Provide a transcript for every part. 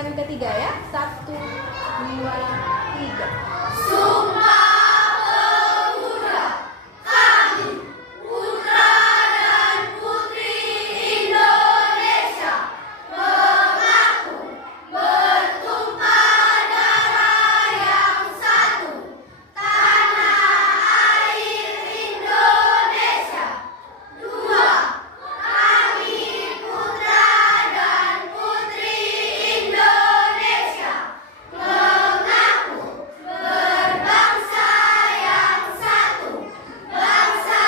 dengan ketiga ya. 1, 2, 3. Sumpah Pemuda, kami putra dan putri Indonesia mengaku bertumpah darah yang satu, tanah air Indonesia. 2, kami putra dan putri Indonesia mengaku berbangsa yang satu, bangsa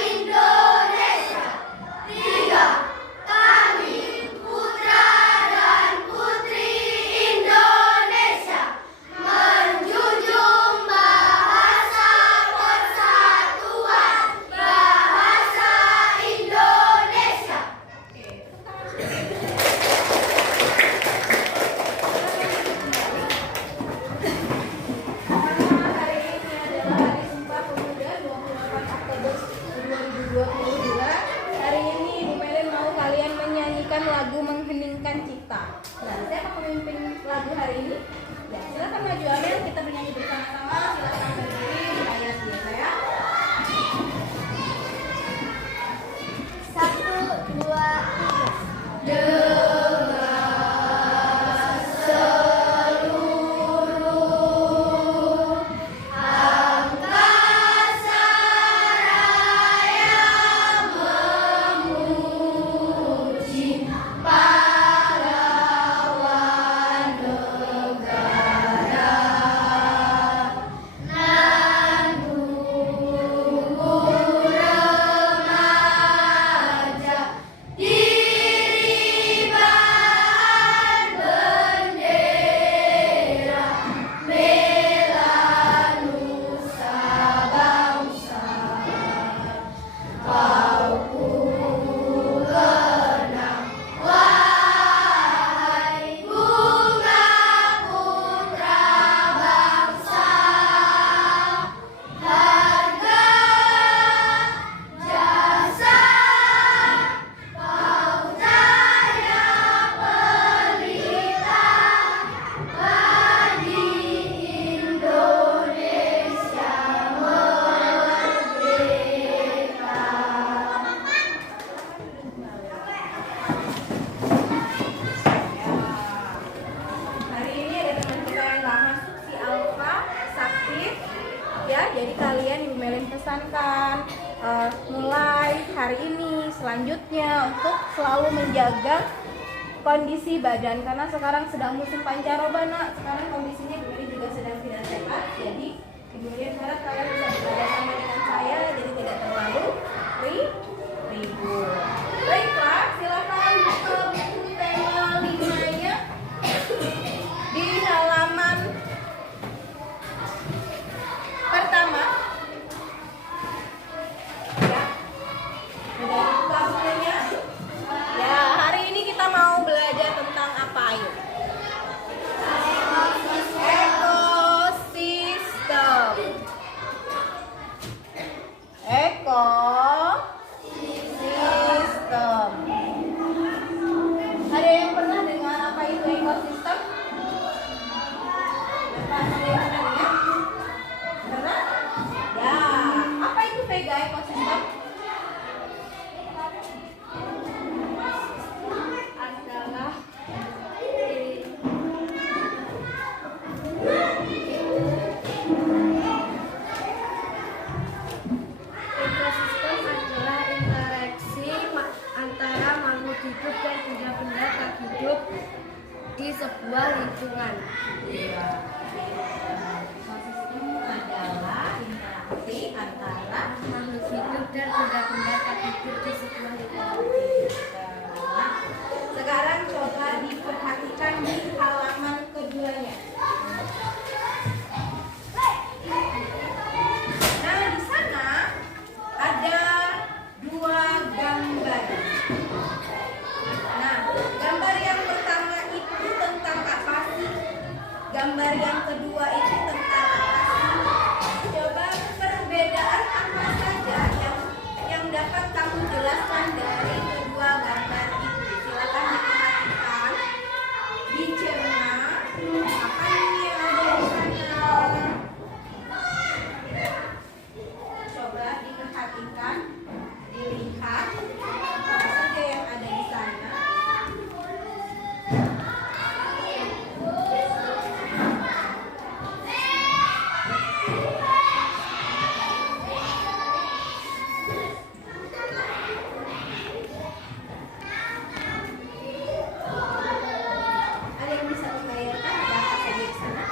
Indonesia. 3, kami putra dan putri Indonesia menjunjung bahasa persatuan, bahasa Indonesia. Karena hari ini adalah Hari Sumpah Pemuda 28 Oktober 2022. Hari ini Ibu Melin mau kalian menyanyikan lagu Mengheningkan Cipta. Nah, siapa pemimpin lagu hari ini? Ya, silakan maju Amel, kita bernyanyi bersama-sama. Silakan berdiri di ayat biasa ya. 1, 2, 3. Angkasa raya memuji pahlawan negara, nan gugur remaja diriban bendera bela nusa bangsa. Kau genang wahai bunga putra bangsa, harga jasa kau daya pelita bagi Indonesia merdeka. Hari ini ada teman kita yang nggak masuk, si Alfa, Sakti. Ya, jadi kalian Ibu Melin pesankan mulai hari ini selanjutnya untuk selalu menjaga kondisi badan karena sekarang sedang musim pancaroba nak. Sekarang kondisinya Ibu Melin juga sedang tidak sehat. Jadi Ibu Melin harap kalian bisa bekerja sama dengan saya jadi tidak terlalu ribut. Baiklah, silakan buka buku tema 5-nya di halaman pertama. Ya, sudah dibuka bukunya. Ya, hari ini kita mau belajar tentang apa ayo? Ekosistem. Ekosistem. Ada yang pernah dengar apa itu ekosistem? Pernah ya? Pernah? Ya, apa itu Vega ekosistem? Adalah ekosistem adalah interaksi antara makhluk hidup dan benda-benda tak hidup di sebuah lingkungan. Ekosistem adalah interaksi antara Makhluk hidup dan benda-benda tak hidup di sebuah lingkungan. Sekarang coba diperhatikan di halaman keduanya. Nah, di sana ada 2 gambar. Nah, gambar yang pertama itu tentang apa sih? Gambar yang kedua itu tentang apa sih? Coba perbedaan apa saja yang dapat kamu jelaskan dari diperhatikan, dilihat apa saja yang ada di sana. Ada yang bisa membayangkan ada apa saja di sana?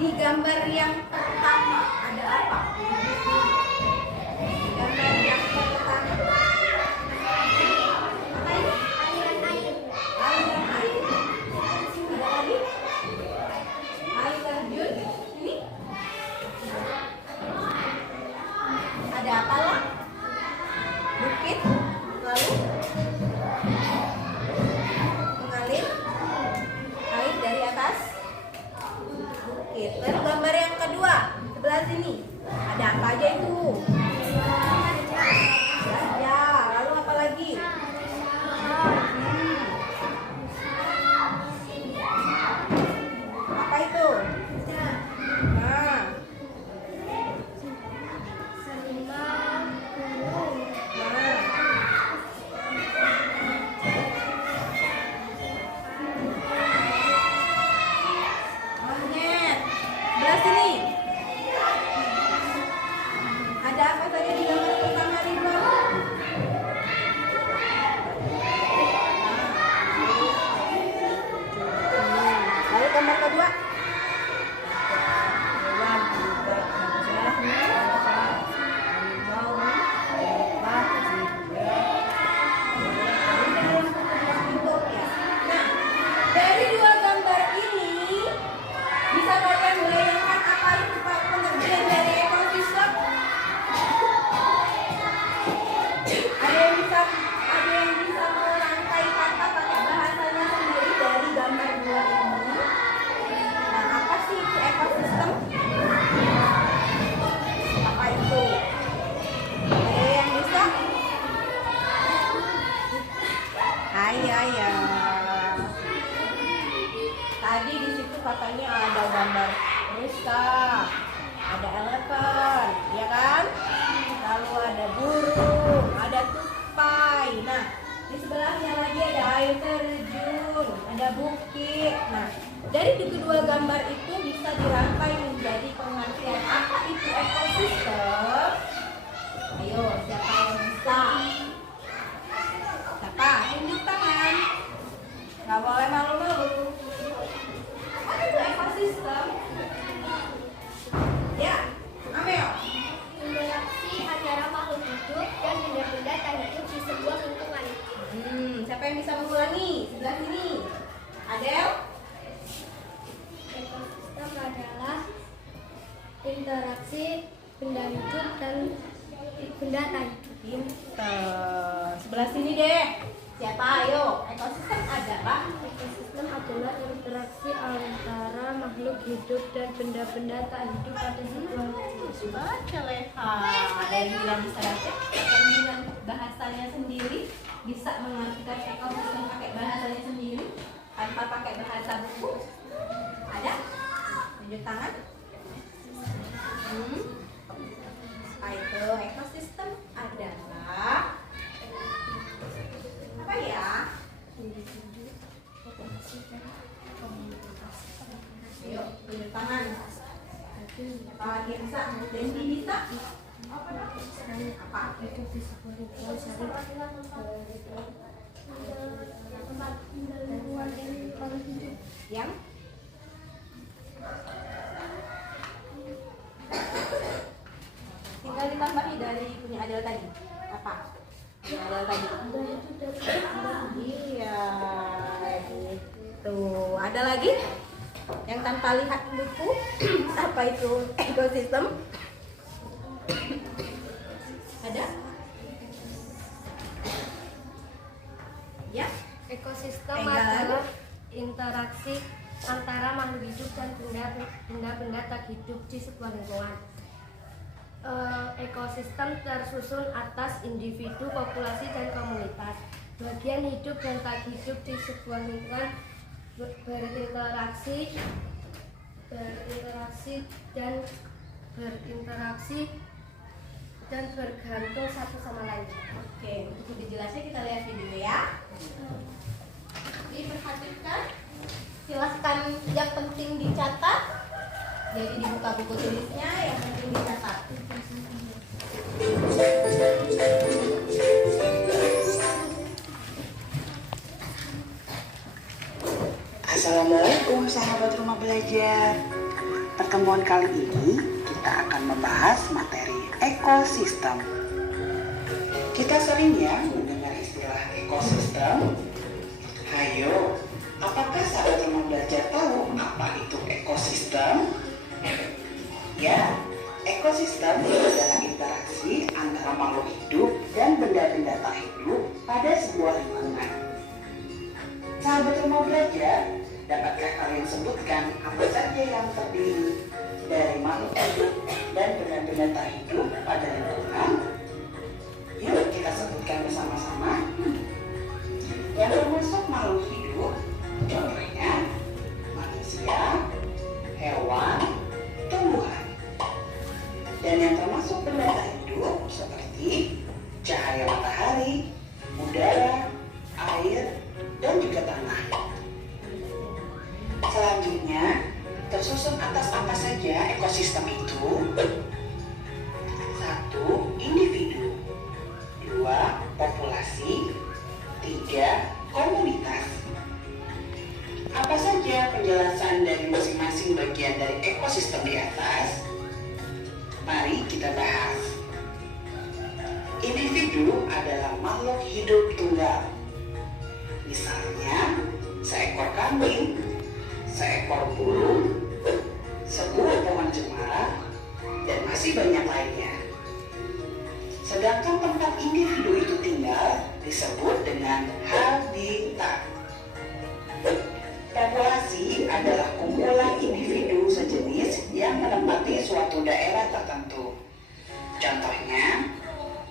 Di gambar yang pertama ada apa? Di gambar yang pertama apa ini? Aliran air. Aliran air. Ada lagi? Air terjun. Ini ada apa lah? Bukit. Lalu mengalir air dari atas bukit. Lalu gambar yang kedua sebelah sini ada apa aja itu? Gajah. Lalu apa lagi? Apa itu? Nah, Selimut, burung. nah. Monyet. Sebelah sini. Ada apa saja di gambar pertama, Ridwan? Lalu gambar kedua? Hewan, juga gajah, unta, harimau, lebah, zebra. Bentuk ya. Nah, dari dua gambar ini bisa kalian bayangkan apa itu Pak pengertian dari ekosistem? Ada yang bisa merangkai kata pakai bahasanya sendiri dari gambar dua ini. Nah, apa sih itu ekosistem? Apa itu? Ada yang bisa? Ayo. Tadi di situ katanya ada gambar rusa, ada elephant, ya kan? Lalu ada burung, ada tupai. Nah, di sebelahnya lagi ada air terjun, ada bukit. Nah, dari kedua gambar itu bisa dirangkai menjadi pengertian apa itu ekosistem. Ayo, siapa yang bisa? Siapa? Tunjuk tangan. Gak boleh malu-malu. Apa itu ekosistem? Ya, Amel. Interaksi antara makhluk hidup dan benda-benda tak hidup di sebuah lingkungan. Siapa yang bisa mengulangi? Sebelah sini. Adel? Ekosistem adalah interaksi benda hidup dan benda tak hidup. Pinter. Sebelah sini deh. Siapa? Ayo. Ekosistem adalah Ekosistem adalah interaksi antara makhluk hidup dan benda-benda tak hidup pada sebuah baca Leha. Ada yang bilang bisa baca, ada yang bilang bahasanya sendiri, bisa mengartikan ekosistem pakai bahasanya sendiri tanpa pakai bahasa buku. Ada? Tunjuk tangan. Apa itu? Ekosistem adalah apa ya? Ayo, tunjuk tangan. Apa lagi yang bisa? Dendi bisa? Apa? hidup di sebuah lingkungan Yang? Tinggal ditambahi dari punya Adel tadi. Apa? Punya Adel tadi. Iya, gitu. Ada lagi? Yang tanpa lihat buku, apa itu ekosistem? Ada? Ya? Ekosistem Pegang. adalah interaksi antara makhluk hidup dan benda-benda tak hidup di sebuah lingkungan. Ekosistem tersusun atas individu, populasi, dan komunitas. Bagian hidup dan tak hidup di sebuah lingkungan berinteraksi dan berinteraksi, dan bergantung satu sama lain. Oke, untuk lebih jelasnya kita lihat video ya. Diperhatikan, silahkan yang penting dicatat. Jadi dibuka buku tulisnya, yang penting dicatat. Assalamualaikum sahabat rumah belajar. Pertemuan kali ini kita akan membahas materi ekosistem. Kita sering ya mendengar istilah ekosistem. Hayo, apakah sahabat rumah belajar tahu apa itu ekosistem? Ya, ekosistem adalah interaksi antara makhluk hidup dan benda-benda tak hidup pada sebuah lingkungan. Sahabat rumah belajar, dapatkah kalian sebutkan apa saja yang terdiri dari makhluk hidup dan benda-benda tak hidup pada lingkungan? Yuk kita sebutkan bersama-sama. Yang termasuk makhluk hidup, contohnya manusia, hewan, tumbuhan. Dan yang termasuk benda tak hidup seperti cahaya matahari, udara, air, dan juga tanah. Selanjutnya, tersusun atas apa saja ekosistem itu? 1. Individu. 2. Populasi. 3. Komunitas. Apa saja penjelasan dari masing-masing bagian dari ekosistem di atas? Mari kita bahas. Individu adalah makhluk hidup tunggal. Misalnya, seekor kambing, seekor burung, sebuah pohon cemara, dan masih banyak lainnya. Sedangkan tempat individu itu tinggal disebut dengan habitat. Populasi adalah kumpulan individu sejenis yang menempati suatu daerah tertentu. Contohnya,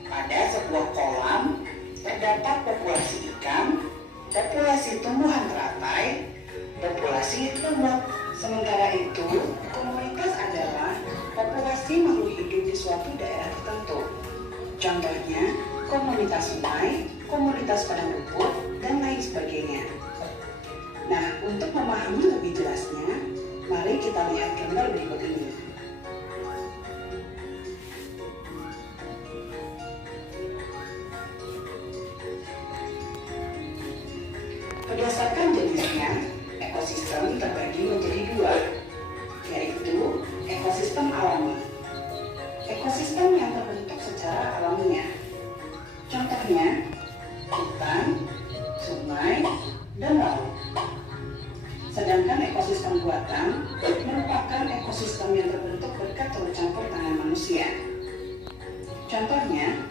pada sebuah kolam terdapat populasi ikan, populasi tumbuhan teratai, populasi lumut. Sementara itu, komunitas adalah populasi makhluk hidup di suatu daerah tertentu. Contohnya, komunitas sungai, komunitas padang rumput, dan lain sebagainya. Nah, untuk memahami lebih jelasnya, mari kita lihat gambar berikut ini. Berdasarkan jenisnya, ekosistem terbagi menjadi dua, yaitu ekosistem alami. Ekosistem yang terbentuk secara alamiah. Contohnya, hutan, sungai, dan laut. Sedangkan ekosistem buatan merupakan ekosistem yang terbentuk berkat turut campur tangan manusia. Contohnya,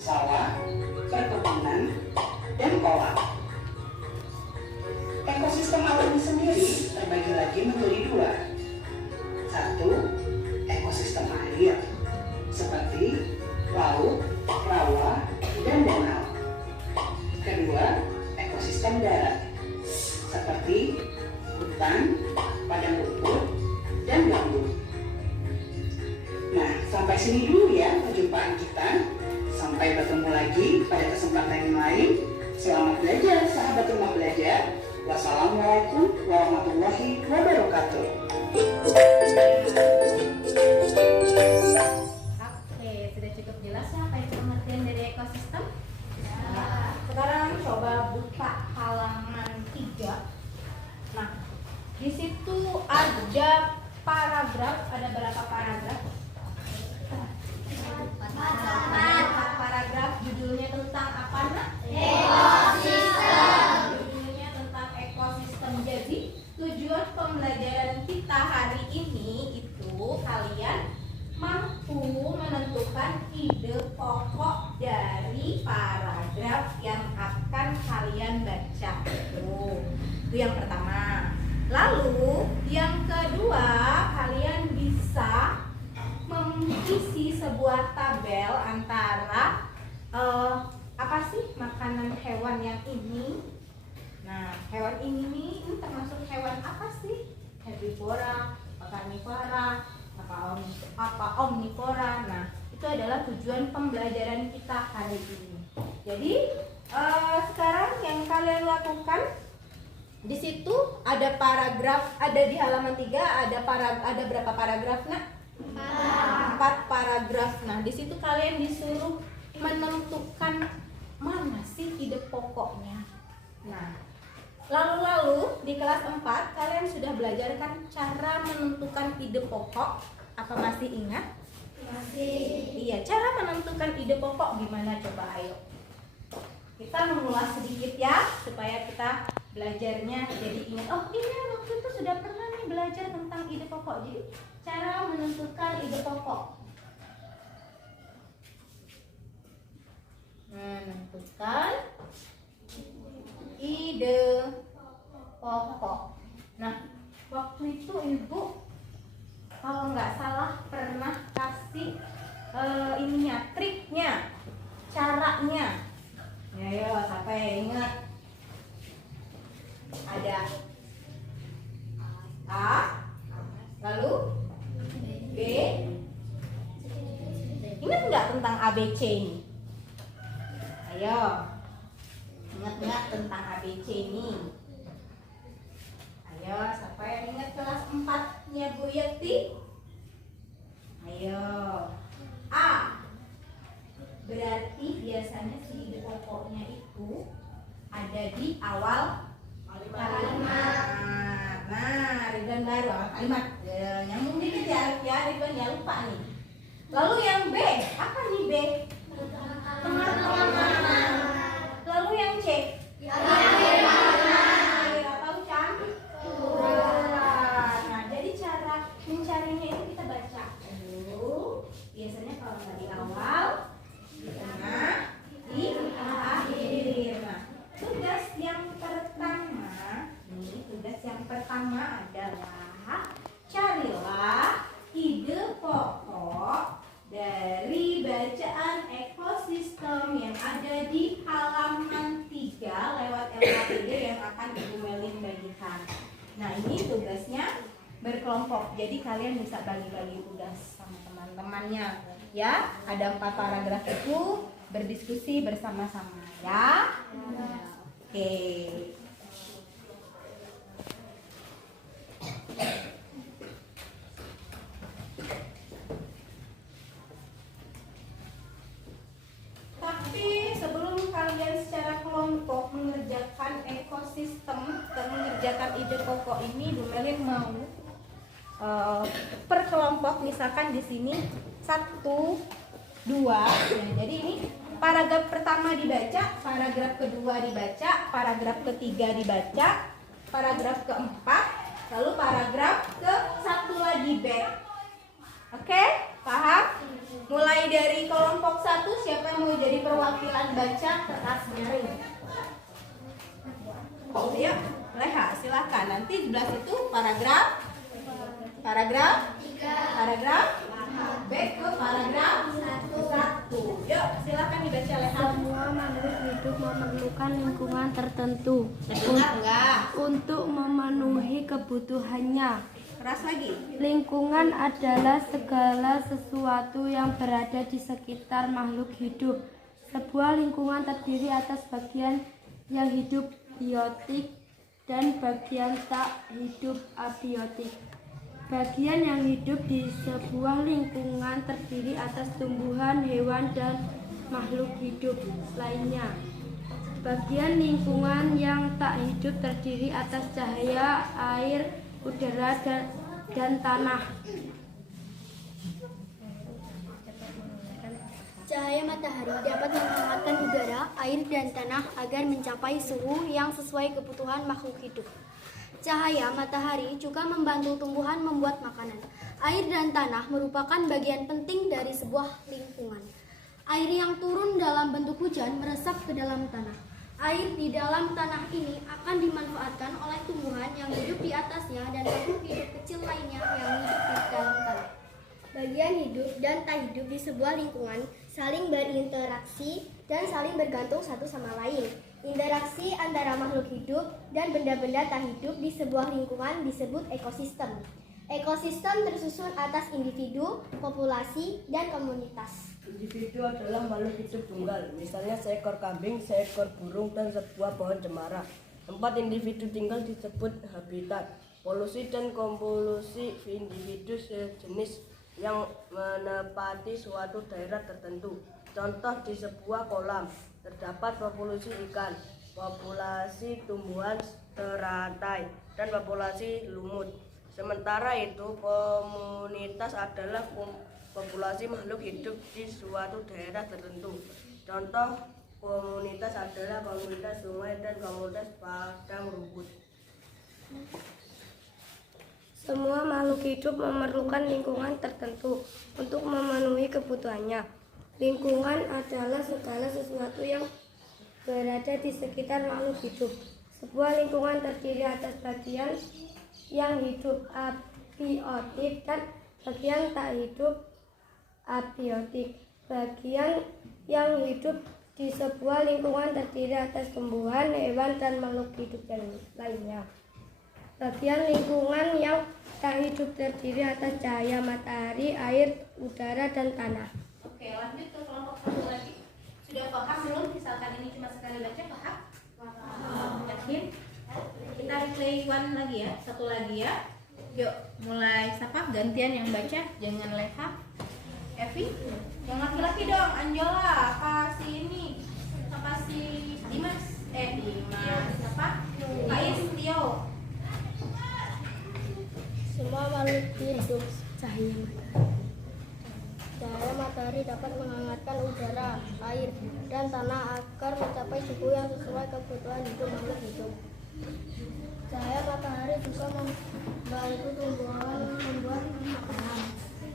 sawah, perkebunan, dan kolam. Ekosistem alami sendiri terbagi lagi menjadi dua. 1. Ekosistem air, seperti laut, rawa, dan danau. Kedua, ekosistem darat, seperti hutan, padang rumput, dan gambut. Nah, sampai sini dulu ya perjumpaan kita. Sampai bertemu lagi pada kesempatan yang lain. Selamat belajar, sahabat rumah belajar. Wassalamualaikum warahmatullahi wabarakatuh. Oke, sudah cukup jelas ya apa itu pengertian dari ekosistem? Nah, sekarang coba buka halaman 3. Nah, di situ ada paragraf, ada berapa paragraf? 4 paragraf, judulnya tentang apa, Nak? Ekosistem. Judulnya tentang ekosistem. Jadi, tujuan pembelajaran kita hari ini itu kalian mampu menentukan ide pokok dari paragraf yang akan kalian baca. Itu yang pertama. Lalu yang kedua, kalian bisa mengisi sebuah tabel antara apa sih makanan hewan yang ini. Nah, hewan ini termasuk hewan apa sih? Herbivora, karnivora, apa omnivora. Nah, itu adalah tujuan pembelajaran kita hari ini. Jadi sekarang yang kalian lakukan di situ ada paragraf, ada di halaman 3 ada berapa paragraf nak? 4 paragraf. Nah, di situ kalian disuruh menentukan mana sih ide pokoknya. Nah, lalu di kelas 4 kalian sudah belajarkan cara menentukan ide pokok. Apa masih ingat? Masih. Iya, cara menentukan ide pokok gimana coba, ayo. Kita mengulas sedikit ya supaya kita belajarnya jadi ingat. Oh iya, waktu itu sudah pernah nih belajar tentang ide pokok. Jadi cara menentukan ide pokok. Menentukan ide pokok. Nah, waktu itu ibu kalau nggak salah pernah kasih triknya, caranya. Ya, siapa yang ingat? Ada A, lalu B. Ingat nggak tentang ABC ini? Ayo, ingat nggak tentang ABC ini? Ayo, siapa yang ingat kelas 4-nya Bu Yeti? Ayo. A. Berarti biasanya si ide pokoknya itu ada di awal kalimat. Nah, Ridwan baru awal kalimat. Nyambung dikit ya, Ridwan ya lupa nih. Lalu yang B, apa nih B? Tengah-tengah. Lalu yang C? Atau campuran. Nah, jadi cara mencarinya itu kita baca dulu. Biasanya kalau nggak di awal, di tengah, di akhir. Nah, tugas yang pertama adalah carilah ide pokok dari bacaan ekosistem yang ada di halaman 3 lewat LKPD yang akan Ibu Melin bagikan. Nah, ini tugasnya berkelompok, jadi kalian bisa bagi-bagi tugas sama teman-temannya ya. Ada 4 paragraf itu berdiskusi bersama-sama ya. Oke. Tapi sebelum kalian secara kelompok mengerjakan ekosistem dan mengerjakan ide pokok ini, Bu Melin mau per kelompok, misalkan di sini 1, 2. Nah, jadi ini paragraf pertama dibaca, paragraf kedua dibaca, paragraf ketiga dibaca, paragraf keempat, lalu paragraf ke-1 lagi back. Oke, paham? Mulai dari kelompok 1, siapa yang mau jadi perwakilan baca kertas miring? Ayo, Leha, silakan. Nanti di sebelah situ paragraf, back ke paragraf 1. Yuk, silakan dibaca Leha. Semua makhluk hidup memerlukan lingkungan tertentu untuk memenuhi kebutuhannya. Keras lagi. Lingkungan adalah segala sesuatu yang berada di sekitar makhluk hidup. Sebuah lingkungan terdiri atas bagian yang hidup biotik dan bagian tak hidup abiotik. Bagian yang hidup di sebuah lingkungan terdiri atas tumbuhan, hewan, dan makhluk hidup lainnya. Bagian lingkungan yang tak hidup terdiri atas cahaya, air, udara, dan tanah. Cahaya matahari dapat menghangatkan udara, air, dan tanah agar mencapai suhu yang sesuai kebutuhan makhluk hidup. Cahaya matahari juga membantu tumbuhan membuat makanan. Air dan tanah merupakan bagian penting dari sebuah lingkungan. Air yang turun dalam bentuk hujan meresap ke dalam tanah. Air di dalam tanah ini akan dimanfaatkan oleh tumbuhan yang hidup di atasnya dan makhluk hidup kecil lainnya yang hidup di dalam tanah. Bagian hidup dan tak hidup di sebuah lingkungan saling berinteraksi dan saling bergantung satu sama lain. Interaksi antara makhluk hidup dan benda-benda tak hidup di sebuah lingkungan disebut ekosistem. Ekosistem tersusun atas individu, populasi, dan komunitas. Individu adalah makhluk hidup tunggal, misalnya seekor kambing, seekor burung, dan sebuah pohon cemara. Tempat individu tinggal disebut habitat. Polusi dan kompolusi individu sejenis yang menempati suatu daerah tertentu. Contoh, di sebuah kolam terdapat populasi ikan, populasi tumbuhan teratai, dan populasi lumut. Sementara itu, komunitas adalah populasi makhluk hidup di suatu daerah tertentu. Contoh komunitas adalah komunitas sungai dan komunitas padang rumput. Semua makhluk hidup memerlukan lingkungan tertentu untuk memenuhi kebutuhannya. Lingkungan adalah segala sesuatu yang berada di sekitar makhluk hidup. Sebuah lingkungan terdiri atas bagian yang hidup abiotik dan bagian tak hidup abiotik. Bagian yang hidup di sebuah lingkungan terdiri atas tumbuhan, hewan, dan makhluk hidup yang lainnya. Bagian lingkungan yang tak hidup terdiri atas cahaya matahari, air, udara, dan tanah. Oke, lanjut ke kelompok satu lagi. Sudah paham belum? Misalkan ini cuma sekali baca, paham? Paham. Yakin? Kita replay one lagi ya, satu lagi ya. Yuk, mulai siapa? Gantian yang baca, jangan Leha. Evi, yang laki-laki dong, Anjola, apa si ini? Apa si Dimas? Dimas, apa? Kais, Tio. Semua makhluk hidup cahaya matahari dapat menghangatkan udara, air, dan tanah agar mencapai suhu yang sesuai kebutuhan hidup makhluk hidup. Cahaya matahari juga membantu tumbuhan membuat makanan.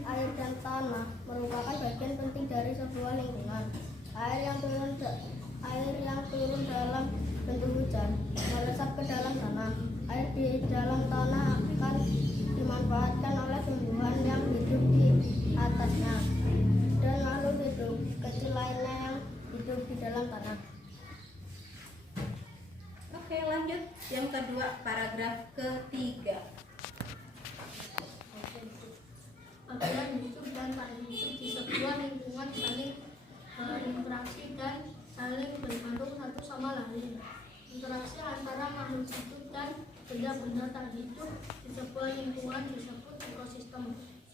Air dan tanah merupakan bagian penting dari sebuah lingkungan. Air yang turun dalam bentuk hujan meresap ke dalam tanah. Air di dalam tanah akan dimanfaatkan oleh tumbuhan yang hidup di atasnya dan makhluk hidup kecil lainnya yang hidup di dalam tanah. Oke, lanjut. Yang kedua, paragraf ketiga. Bagian hidup dan tak hidup di sebuah lingkungan saling berinteraksi dan saling bergantung satu sama lain. Interaksi antara makhluk hidup dan benda-benda tak hidup di sebuah lingkungan disebut ekosistem.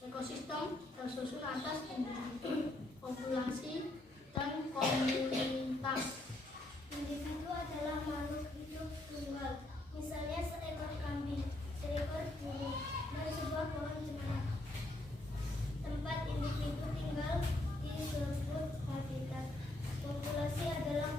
Ekosistem tersusun atas individu, populasi, dan komunitas. Individu adalah makhluk hidup tunggal, misalnya seekor kambing, seekor burung, dan sebuah pohon cemara. Tempat individu tinggal disebut habitat. Populasi adalah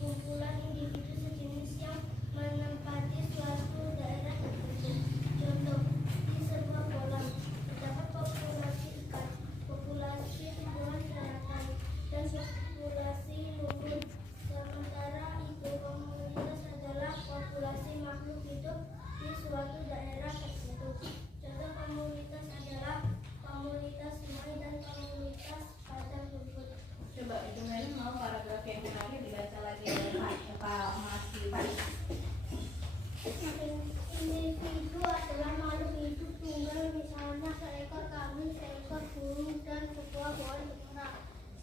kumpulan individu sejenis yang menempati suatu daerah tertentu. Contoh, di sebuah kolam terdapat populasi ikan, populasi tumbuhan teratai, dan populasi lumut. Sementara itu, komunitas adalah populasi makhluk hidup di suatu daerah tertentu. Contoh komunitas adalah komunitas sungai dan komunitas padang rumput. Coba dengerin mau paragraf yang terakhir dibaca lagi oleh Pak Masih Pak. Individu adalah makhluk hidup tunggal, misalnya seekor kambing, seekor burung, dan sebuah pohon cemara.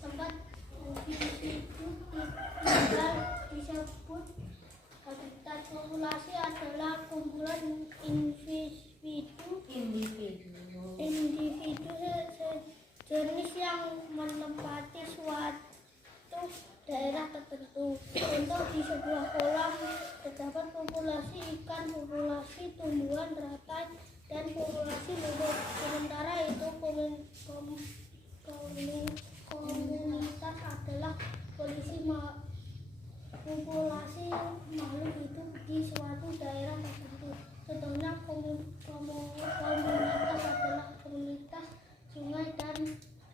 Tempat individu tinggal disebut habitat. Populasi adalah kumpulan individu sejenis yang menempati suatu daerah tertentu. Contoh, di sebuah kolam terdapat populasi ikan, populasi tumbuhan teratai, dan populasi lumut. Sementara itu, komunitas adalah populasi makhluk hidup di suatu daerah tertentu. Contohnya, komunitas adalah komunitas sungai dan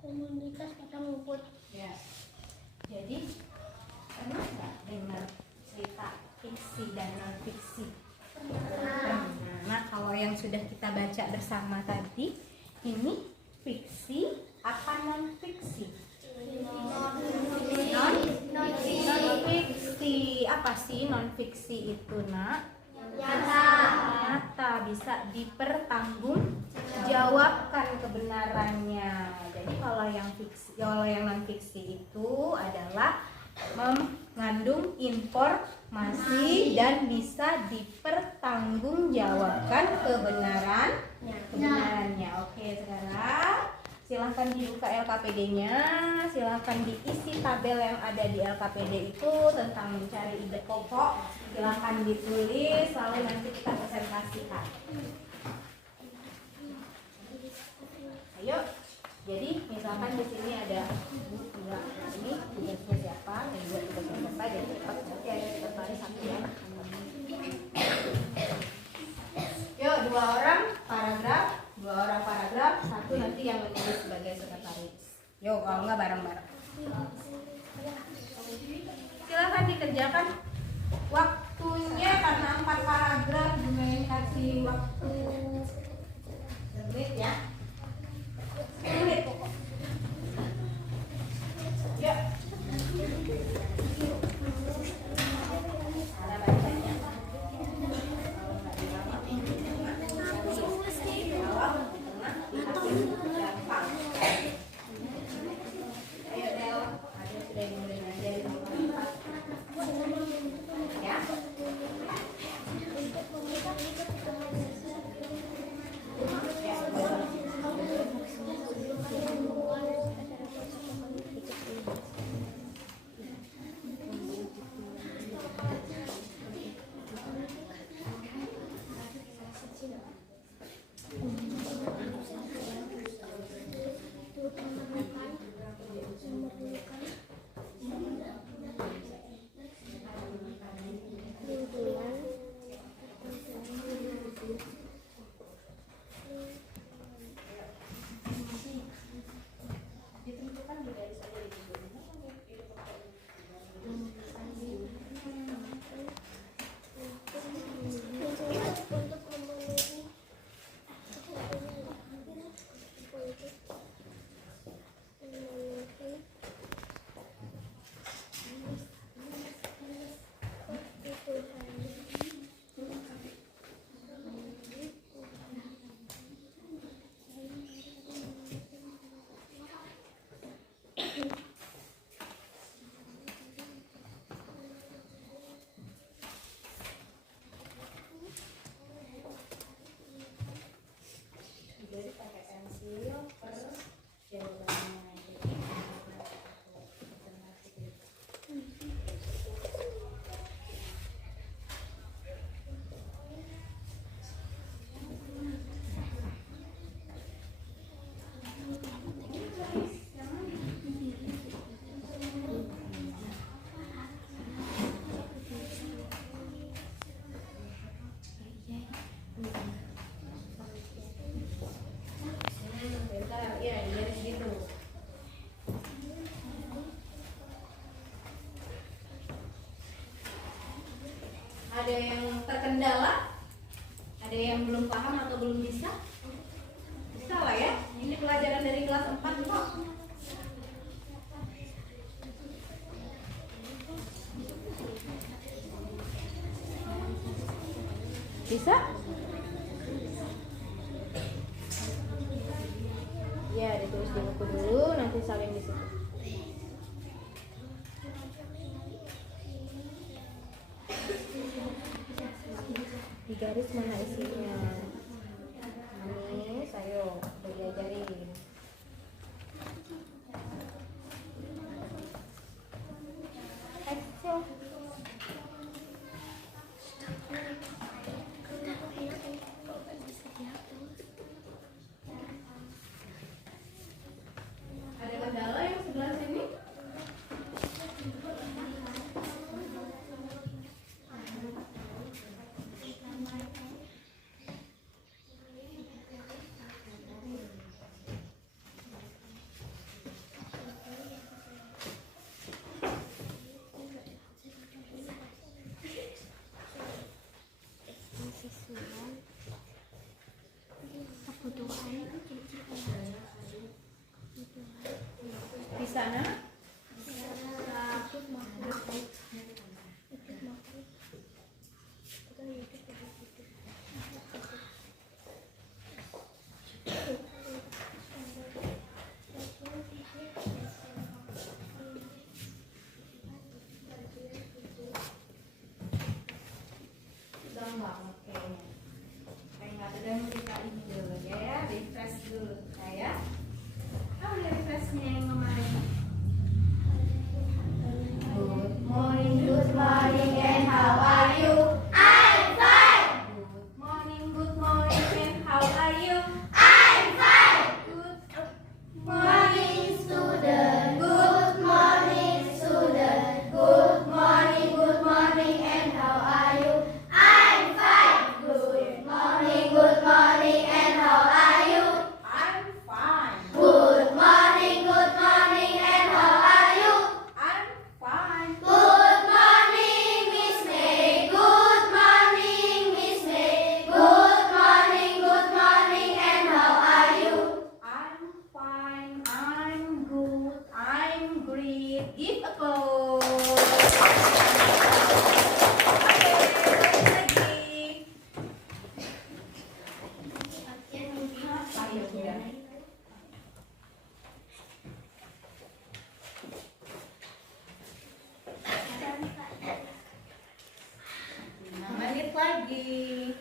komunitas padang rumput. Ya. Jadi pernah nggak dengar cerita fiksi dan non fiksi? Pernah. Nah, kalau yang sudah kita baca bersama tadi, ini fiksi apa non fiksi? Non fiksi. Apa sih non fiksi itu, Nak? Nyata, bisa dipertanggungjawabkan. dijawabkan kebenarannya. Jadi kalau yang non fiksi itu adalah mengandung informasi dan bisa dipertanggungjawabkan kebenarannya. Oke, sekarang silahkan dibuka LKPD-nya, silahkan diisi tabel yang ada di LKPD itu tentang mencari ide pokok, silahkan ditulis, lalu nanti kita presentasikan. Ayo, jadi misalkan di sini ada ini tugasnya siapa, dan juga tugasnya siapa, jadi cepat saja kita tarik satu ya. Yuk, 2 orang paragraf, satu nanti yang menulis sebagai sekretaris. Yuk, kalau enggak bareng-bareng. Silahkan dikerjakan. Waktunya karena 4 paragraf, dengan kasih waktu 10 menit ya. 10 menit pokok. Ya. Ada bacanya. Ada yang terkendala? Ada yang belum paham atau belum bisa? Bisa lah ya. Ini pelajaran dari kelas 4 kok. Bisa? Ya, ditulis di buku dulu, nanti salin di situ. Di garis mana isinya? Ini, ayo, udah diajarin. Excel. Ada kendala yang sebelah sini? Di sana? lagi.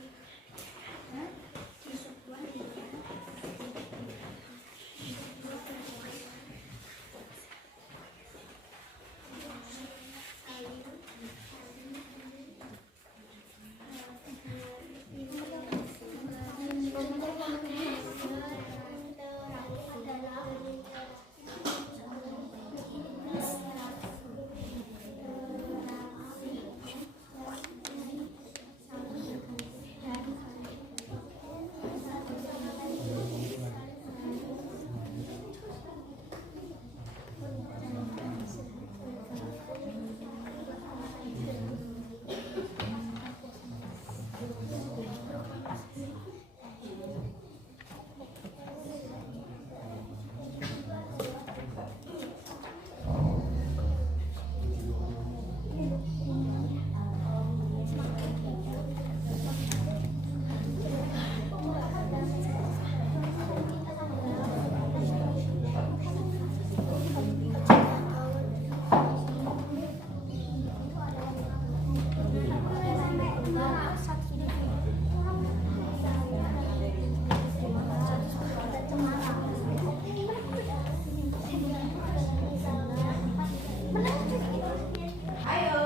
Ayo,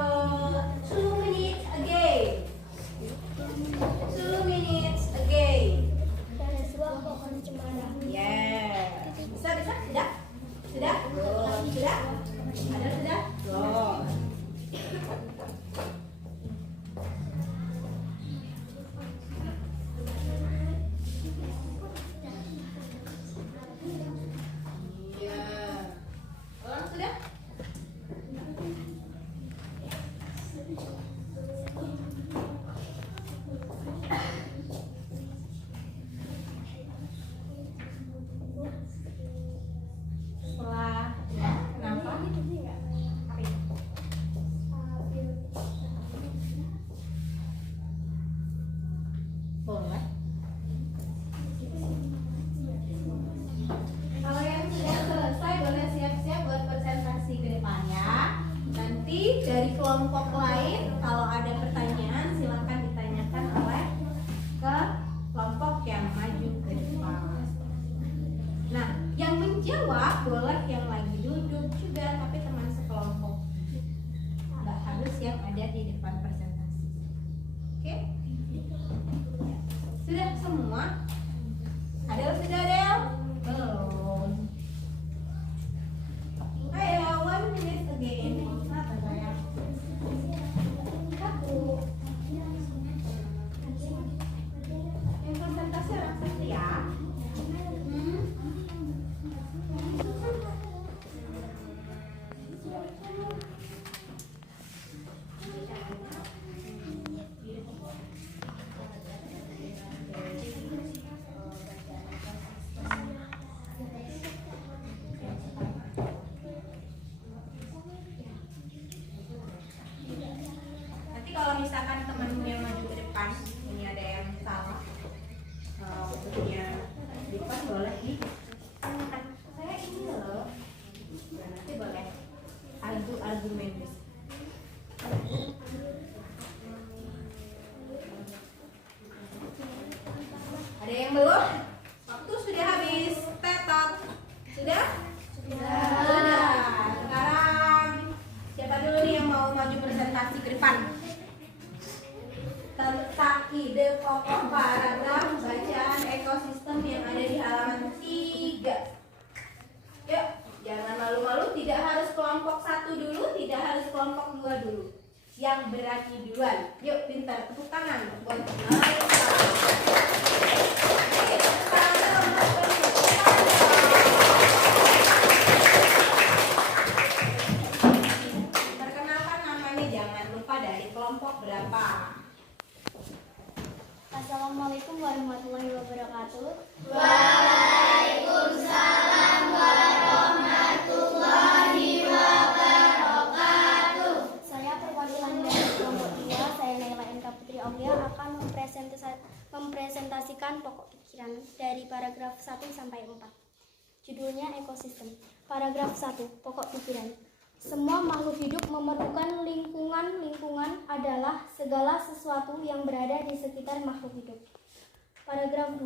2 minutes again. 2 minutes again. Yeah. Bisa? Sudah? Sudah? Sudah? Ada sudah? Belum. Iya. Ulang sudah? Setelah kenapa? Apa itu? Boleh. Kalau yang sudah selesai boleh siap-siap buat presentasi ke depannya. Nanti dari kelompok lain kalau ada pertanyaan silakan ditanyakan oleh ke kelompok yang maju ke depan. Nah, yang menjawab boleh yang lagi duduk juga, tapi teman sekelompok. Nggak harus yang ada di depan presentasi. Oke? Sudah semua? Adel sudah, Adel? Belum. Ayo, 1 minute again. Apa saya? Yang presentasi orang satu ya. Nanti kalau misalkan temanmu yang maju ke depan ini ada yang salah, bentuknya di depan boleh ditanyakan, saya ini loh. Nah, nanti boleh adu argumen. Ada yang belum? Waktu sudah habis. Tetot. Sudah? Sudah. Sekarang siapa dulu nih yang mau maju presentasi ke depan? Tentang ide pokok paragraf bacaan ekosistem yang ada di halaman 3. Yuk, jangan malu-malu, tidak harus kelompok 1 dulu, tidak harus kelompok 2 dulu. Yang berani duluan. Yuk, pintar, tepuk tangan buat perkenalkan namanya, jangan lupa dari kelompok berapa. Assalamualaikum warahmatullahi wabarakatuh. Waalaikumsalam warahmatullahi wabarakatuh. Saya perwakilan dari kelompok 2, saya Naila MK Putri Aulia akan mempresentasikan pokok pikiran dari paragraf 1 sampai 4. Judulnya ekosistem. Paragraf 1, pokok pikiran. Semua makhluk hidup memerlukan lingkungan. Lingkungan adalah segala sesuatu yang berada di sekitar makhluk hidup. Paragraf 2.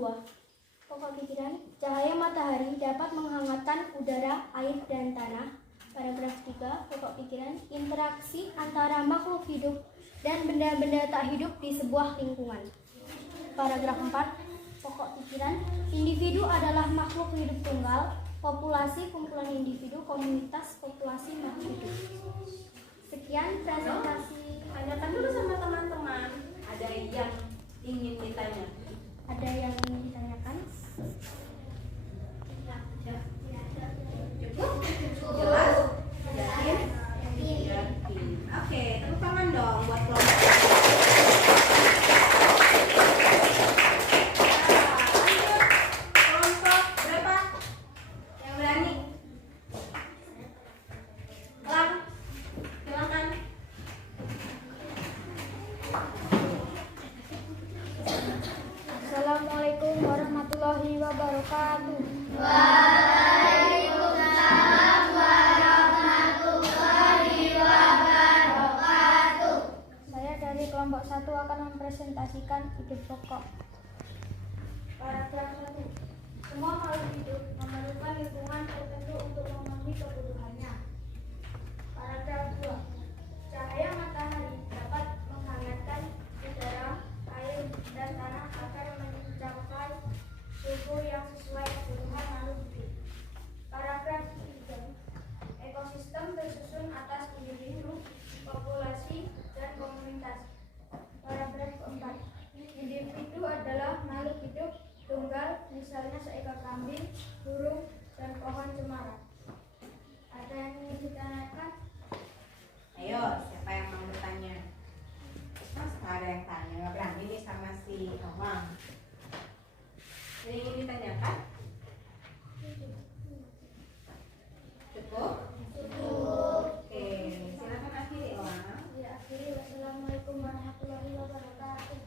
Pokok pikiran, cahaya matahari dapat menghangatkan udara, air, dan tanah. Paragraf 3. Pokok pikiran, interaksi antara makhluk hidup dan benda-benda tak hidup di sebuah lingkungan. Paragraf 4. Pokok pikiran, individu adalah makhluk hidup tunggal. Populasi kumpulan individu, komunitas, populasi makhluk hidup. Sekian presentasi. Tanyakan dulu sama teman-teman. Ada yang ingin ditanya? Ada yang ingin ditanyakan? Cukup? Jelas? Yakin? Yakin. Oke, tepuk tangan dong buat kelompok. Kelompok berapa? Yang berani? Elang, silakan. Assalamualaikum warahmatullahi wabarakatuh. Saya dari kelompok 1 akan mempresentasikan ide pokok. Paragraf 1. Semua makhluk hidup memerlukan lingkungan tertentu untuk memenuhi kebutuhannya. Paragraf 2. Cahaya matahari dapat menghangatkan udara, air, dan tanah agar mencapai suhu yang sesuai kebutuhan makhluk hidup. Paragraf 3. Ekosistem tersusun atas individu, populasi, dan komunitas. Paragraf 4. Individu adalah makhluk hidup tunggal, misalnya seekor kambing, burung, dan pohon cemara. Ada yang ingin ditanyakan? Ayo, siapa yang mau bertanya? Mas, nggak ada yang tanya, nggak berani nih sama si Awang. Ada yang ingin ditanyakan? Cukup? Oke, silakan akhiri Awang. Diakhiri, wassalamualaikum warahmatullahi wabarakatuh.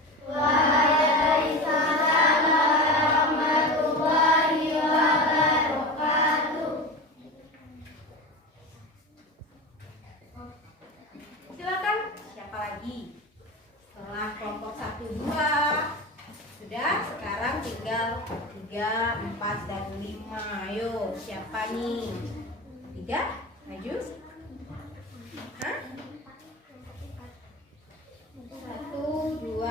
Silakan. Siapa lagi? Setelah kelompok 1, 2 sudah, sekarang tinggal 3, 4, dan 5. Ayo, siapa nih? 3, maju. Hah? 1, 2,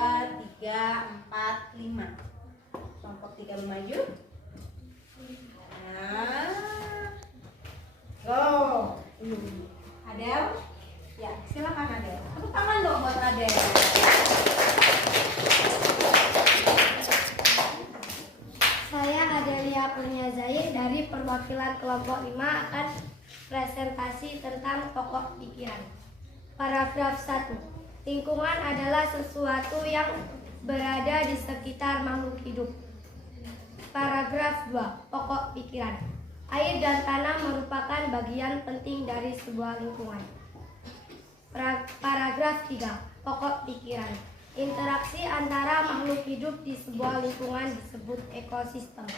3, 4, 5. Kelompok 3 maju. Nah, go. Adel? Ya, silakan Adel. Tepuk tangan dong buat Adel. Saya Adelia Kurniazai dari perwakilan kelompok 5 akan presentasi tentang pokok pikiran. Paragraf 1. Lingkungan adalah sesuatu yang berada di sekitar makhluk hidup. Paragraf 2. Pokok pikiran. Air dan tanah merupakan bagian penting dari sebuah lingkungan. Paragraf 3. Pokok pikiran. Interaksi antara makhluk hidup di sebuah lingkungan disebut ekosistem.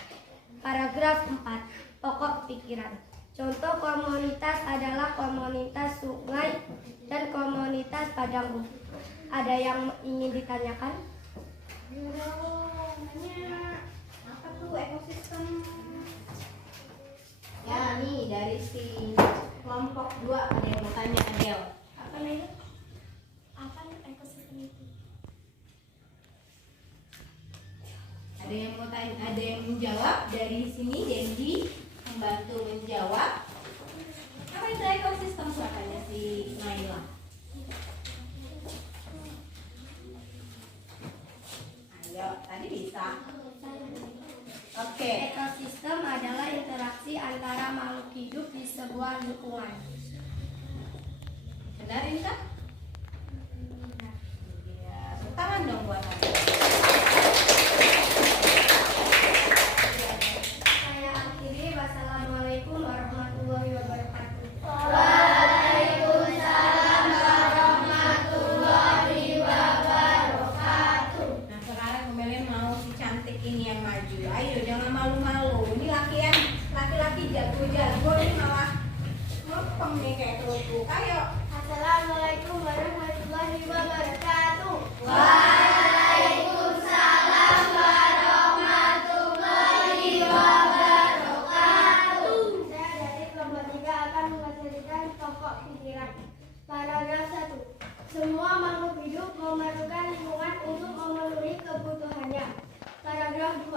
Paragraf 4. Pokok pikiran. Contoh komunitas adalah komunitas sungai dan komunitas padang rumput. Ada yang ingin ditanyakan? Apa tuh ekosistem? Ya, nih dari si kelompok 2 ada yang mau tanya Adel. Apa nih? Apa ekosistem itu? Ada yang mau tanya, ada yang menjawab dari sini. Dendi membantu menjawab. Apa itu ekosistem, katanya si Naila? Ayo, tadi bisa. Oke. Ekosistem adalah interaksi antara makhluk hidup di sebuah lingkungan. Benar ini kan? Iya. Tepuk tangan dong buat Adel. Saya akhiri. Wassalamualaikum warahmatullahi wabarakatuh. Nah, sekarang kembali mau si cantik ini yang maju. Ayo, jangan malu-malu. Ini laki-laki jago-jago ini malah lempeng nih kayak kerupuk. Ayo. Assalamualaikum warahmatullahi wabarakatuh. Saya dari kelompok 3 akan mengajarkan pokok pikiran. Paragraf 1. Semua makhluk hidup memerlukan lingkungan untuk memenuhi kebutuhannya. Paragraf 2.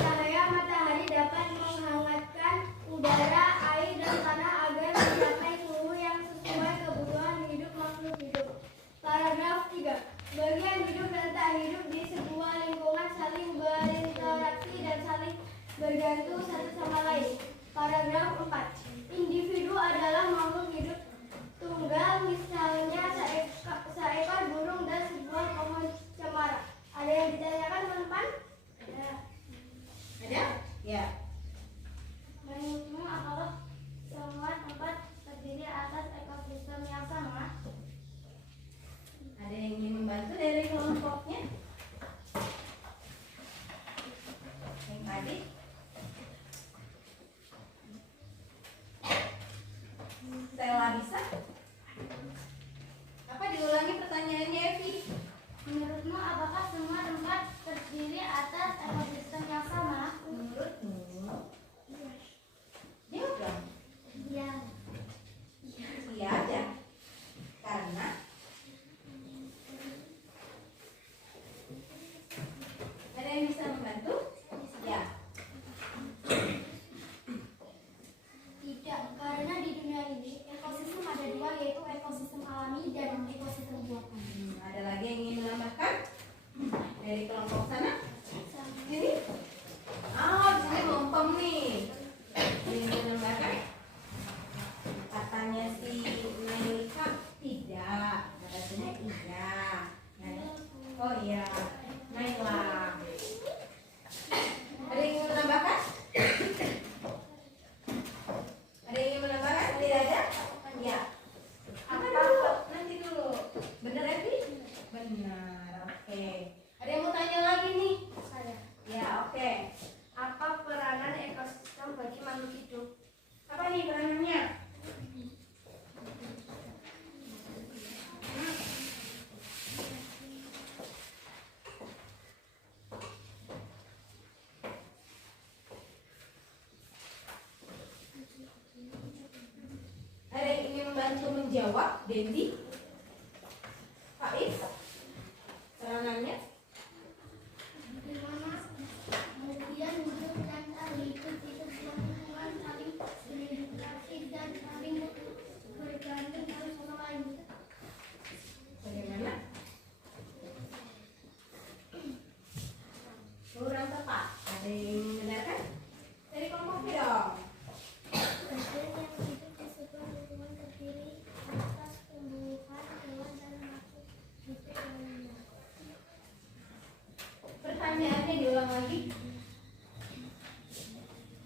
Cahaya matahari dapat menghangatkan udara, air, dan tanah agar mencapai suhu yang sesuai kebutuhan hidup makhluk hidup. Paragraf 3. Bagian hidup dan tak hidup di sebuah lingkungan saling berinteraksi dan saling bergantung satu sama lain. Paragraf 4. Individu adalah makhluk hidup tunggal, misalnya seekor burung dan sebuah pohon cemara. Ada yang ditanyakan, teman-teman? Ada? Ya. Menurutmu apakah semua tempat terdiri atas ekosistem yang sama? Ada yang ingin membantu dari kelompoknya? Yang tadi? Stella bisa? Apa diulangi pertanyaannya, Evi? Menurutmu apakah semua tempat terdiri atas ekosistem yang sama? Menurutmu? Jawab dong. Iya. Iya aja. Karena ada yang bisa membantu? Ya. Tidak, karena di dunia ini ekosistem ada dua, yaitu ekosistem alami dan ekosistem buatan. Ada lagi yang ingin menambahkan? Dari kelompok sana? Sini? Oh, di sini lempem nih. Ingin menambahkan? Katanya si Nailika tidak. Katanya iya. Oh iya, Naila. Ada yang ingin menambahkan? Ada yang ingin menambahkan? Tidak ada? Ya. Apa dulu? Nanti dulu. Bener Evi? Benar. Oke. Ada yang mau tanya lagi nih? Saya. Ya, oke. Apa peranan ekosistem bagi makhluk hidup? Apa nih peranannya? Ada yang ingin membantu menjawab? Dendi? Faiz? Peranannya? Bagaimana kemudian hidup dan tak hidup di sebuah lingkungan saling berinteraksi dan saling bergantung satu sama lain? Bagaimana? Kurang tepat. Ada yang membenarkan? Dari kelompok B dong. Bagian yang hidup di sebuah lingkungan terdiri atas tumbuhan, hewan, dan makhluk hidup lainnya. Pertanyaannya diulang lagi.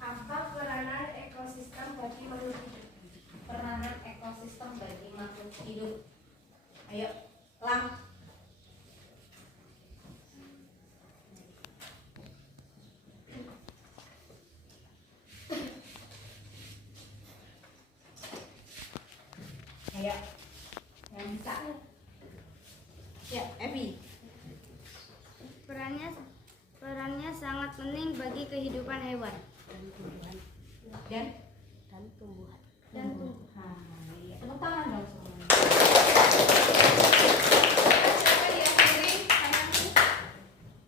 Apa peranan ekosistem bagi makhluk hidup? Peranan ekosistem bagi makhluk hidup. Ayo, Lam. Ayo, yang bisa. Ya, Evi. Perannya sangat penting bagi kehidupan hewan Dan tumbuhan. iya. Tepuk tangan dong semuanya. Siapa yang kirim tanganku?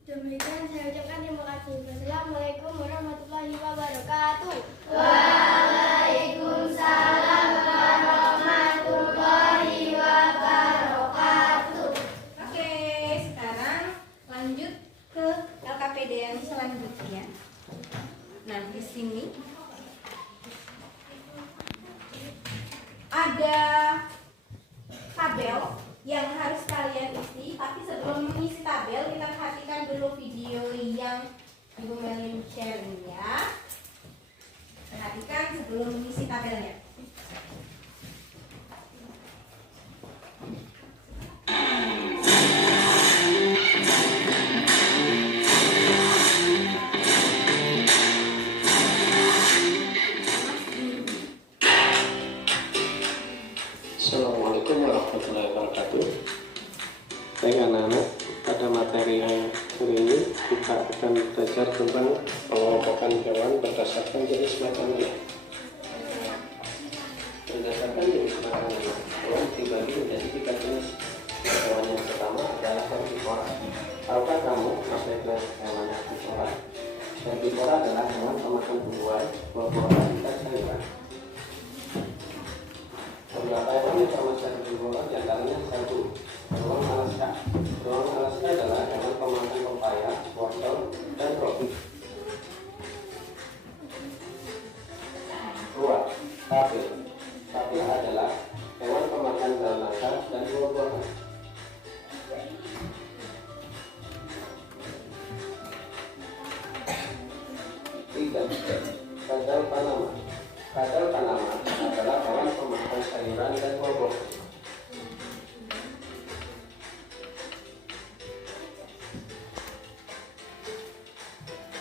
Demikian saya ucapkan terima kasih. Wassalamualaikum warahmatullahi wabarakatuh. Oke, sekarang lanjut ke LKPD yang selanjutnya. Nah, di sini ada tabel yang harus kalian isi, tapi sebelum mengisi tabel kita perhatikan dulu video yang Ibu Melin share ya. Perhatikan sebelum mengisi tabelnya. Assalamualaikum warahmatullahi wabarakatuh. Baik anak-anak, pada materi yang hari ini kita akan belajar tentang pengelompokan hewan berdasarkan jenis makanannya. Berdasarkan jenis makanannya, hewan dibagi menjadi 3 jenis. Hewan yang pertama adalah herbivora. Tahukah kamu apa itu hewan herbivora? Herbivora adalah hewan pemakan tumbuhan, buah-buahan, dan sayuran. Beberapa hewan yang termasuk herbivora diantaranya 1. Beruang Alaska. Beruang Alaska adalah hewan pemakan pepaya, wortel, dan roti. 2. Tapir. Tapir adalah hewan pemakan daun nangka dan buah-buahan. 3. Kadal Panama. Kadal Panama adalah hewan pemakan sayuran dan buah-buahan.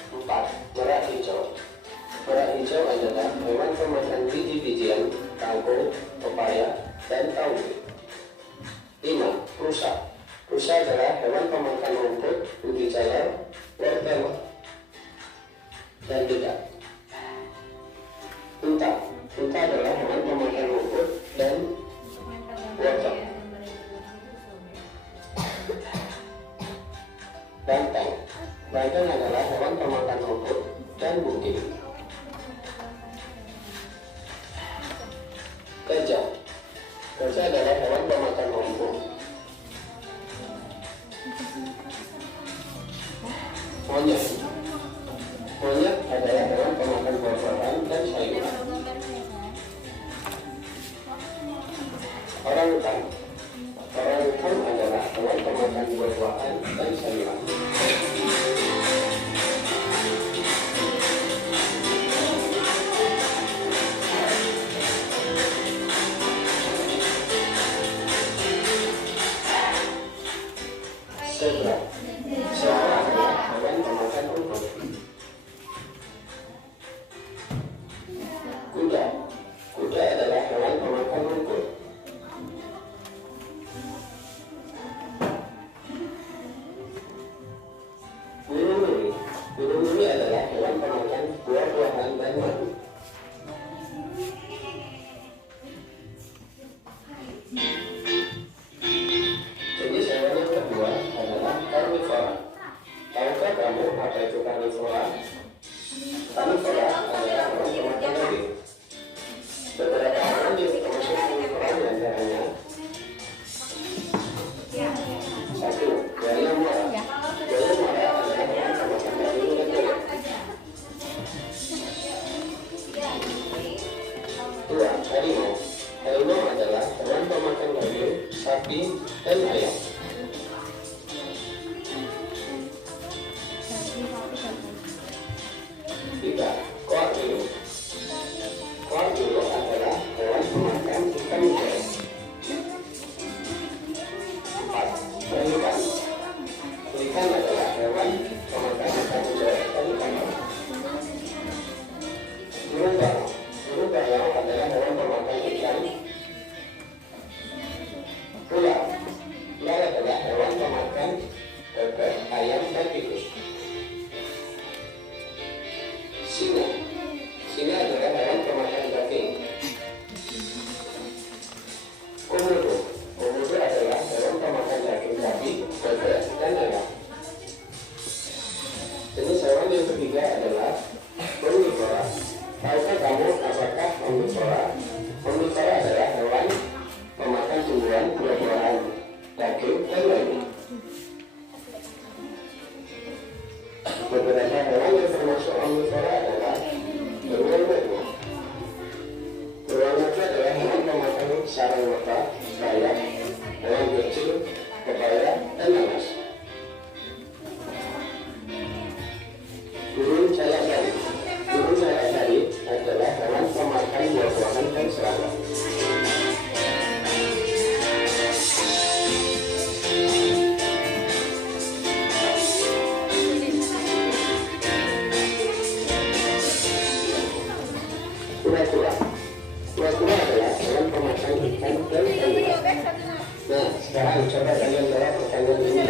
4. Merak hijau. Merak hijau adalah hewan pemakan biji-bijian, kangkung, pepaya, dan tahu. 5. Rusa. Rusa adalah hewan pemakan rumput, ubi jalar, wortel, dan dedak. Unta. Unta adalah hewan pemakan rumput dan wortel. Banteng. Banteng adalah hewan pemakan rumput dan bunting. Gajah. Gajah adalah hewan pemakan rumput. Monyet. Monyet adalah hewan pemakan buah-buahan dan sayuran. Orangutan. Orangutan adalah hewan pemakan buah-buahan dan sayuran. Zebra. Zebra adalah hewan pemakan rumput. Kuda. Kuda adalah hewan pemakan rumput. Burung miri. Burung miri adalah hewan pemakan buah-buahan dan madu. Jenis hewan yang kedua adalah karnivora. Tahukah kamu apa itu karnivora? Karnivora adalah hewan pemakan daging. Beberapa hewan yang termasuk karnivora diantaranya 1. Buaya muara. Buaya muara adalah hewan pemakan daging dan kulit. 2. Harimau. Harimau adalah hewan pemakan daging, sapi, dan ayam. 3. Koak biru. Koak biru adalah hewan pemakan ikan mujair. 4. Pelikan. Pelikan adalah hewan pemakan ikan mujair dan ikan laut. Burung bawang. Burung bawang adalah hewan pemakan ikan. Ular. Ular Sekarang coba kalian jawab pertanyaan ini.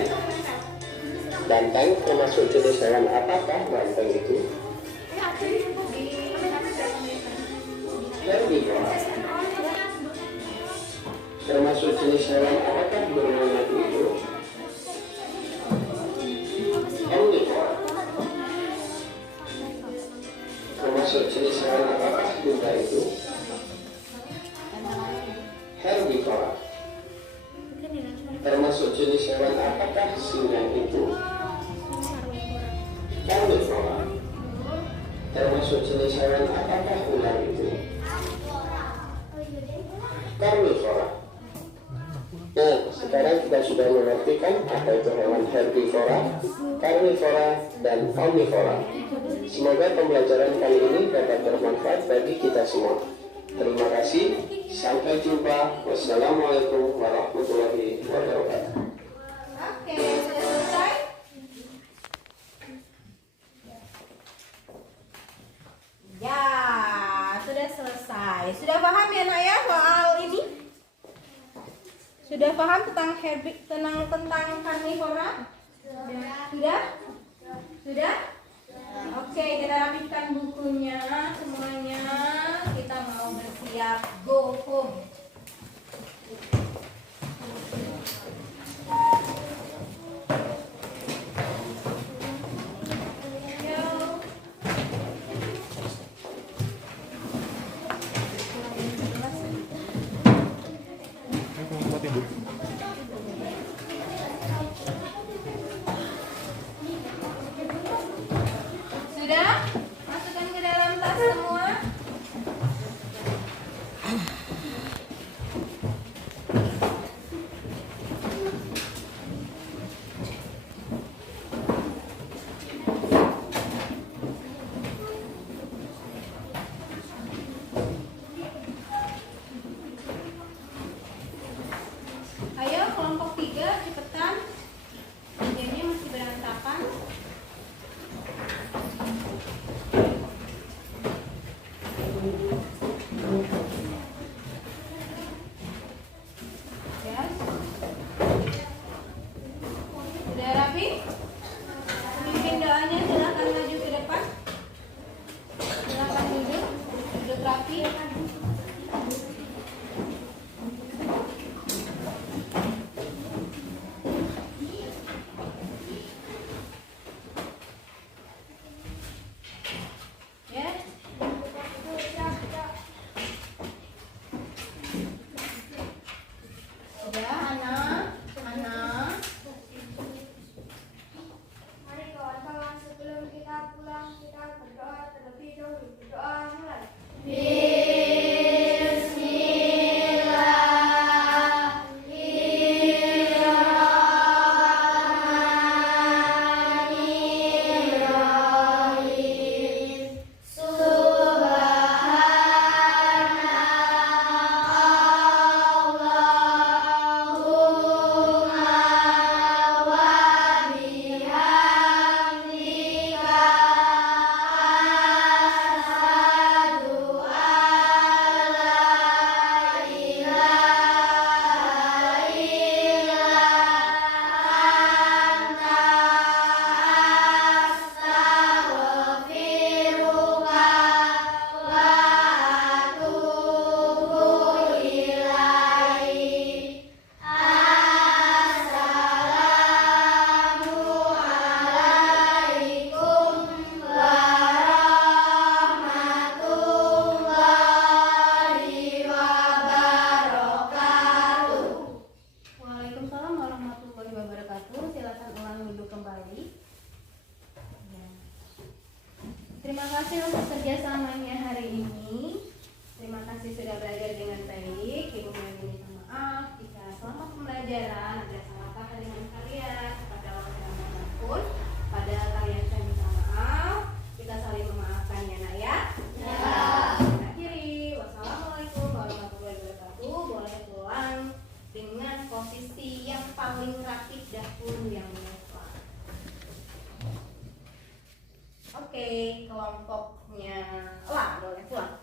Banteng termasuk jenis hewan apakah banteng itu? Herbivora. Termasuk jenis hewan apakah burung itu? Omnivora. Termasuk jenis hewan apakah kuda itu? Herbivora. Termasuk jenis hewan apakah singa itu? Carnivora. Termasuk jenis hewan apakah ular itu? Carnivora. Nah, sekarang kita sudah mengerti kan apa itu hewan herbivora, carnivora, dan omnivora. Semoga pembelajaran kali ini dapat bermanfaat bagi kita semua. Terima kasih. Sampai jumpa. Wassalamualaikum warahmatullahi wabarakatuh. Oke, sudah selesai? Ya, sudah selesai. Sudah paham ya nak ya soal ini? Sudah paham tentang karnivora? Sudah? Sudah? Oke, kita rapikan bukunya semuanya. Kita mau bersiap go home. Sudah? Masukkan ke dalam tas semua. Ayo kelompok 3 cepetan. Kerjanya masih berantakan. Ya. Sudah rapi? Pemimpin doanya silakan maju ke depan. Silakan duduk rapi. Ya. Sudah, anak. Mari kawan-kawan, sebelum kita pulang, kita berdoa terlebih dahulu. Berdoa mulai. Waalaikumsalam warahmatullahi wabarakatuh. Silakan ulang duduk kembali. Ya. Terima kasih untuk kerjasamanya hari ini. Terima kasih sudah belajar dengan baik. Ibu Melani minta maaf jika selama pembelajaran ada salah kata dengan kalian kepada orang yang manapun. Pada kalian saya minta maaf. Kita saling memaafkan ya nak ya. Ya. Akhiri. Wassalamualaikum warahmatullahi wabarakatuh. Boleh pulang dengan posisi yang paling rapi dahulu yang depan. Oke, kelompoknya lah boleh pulang.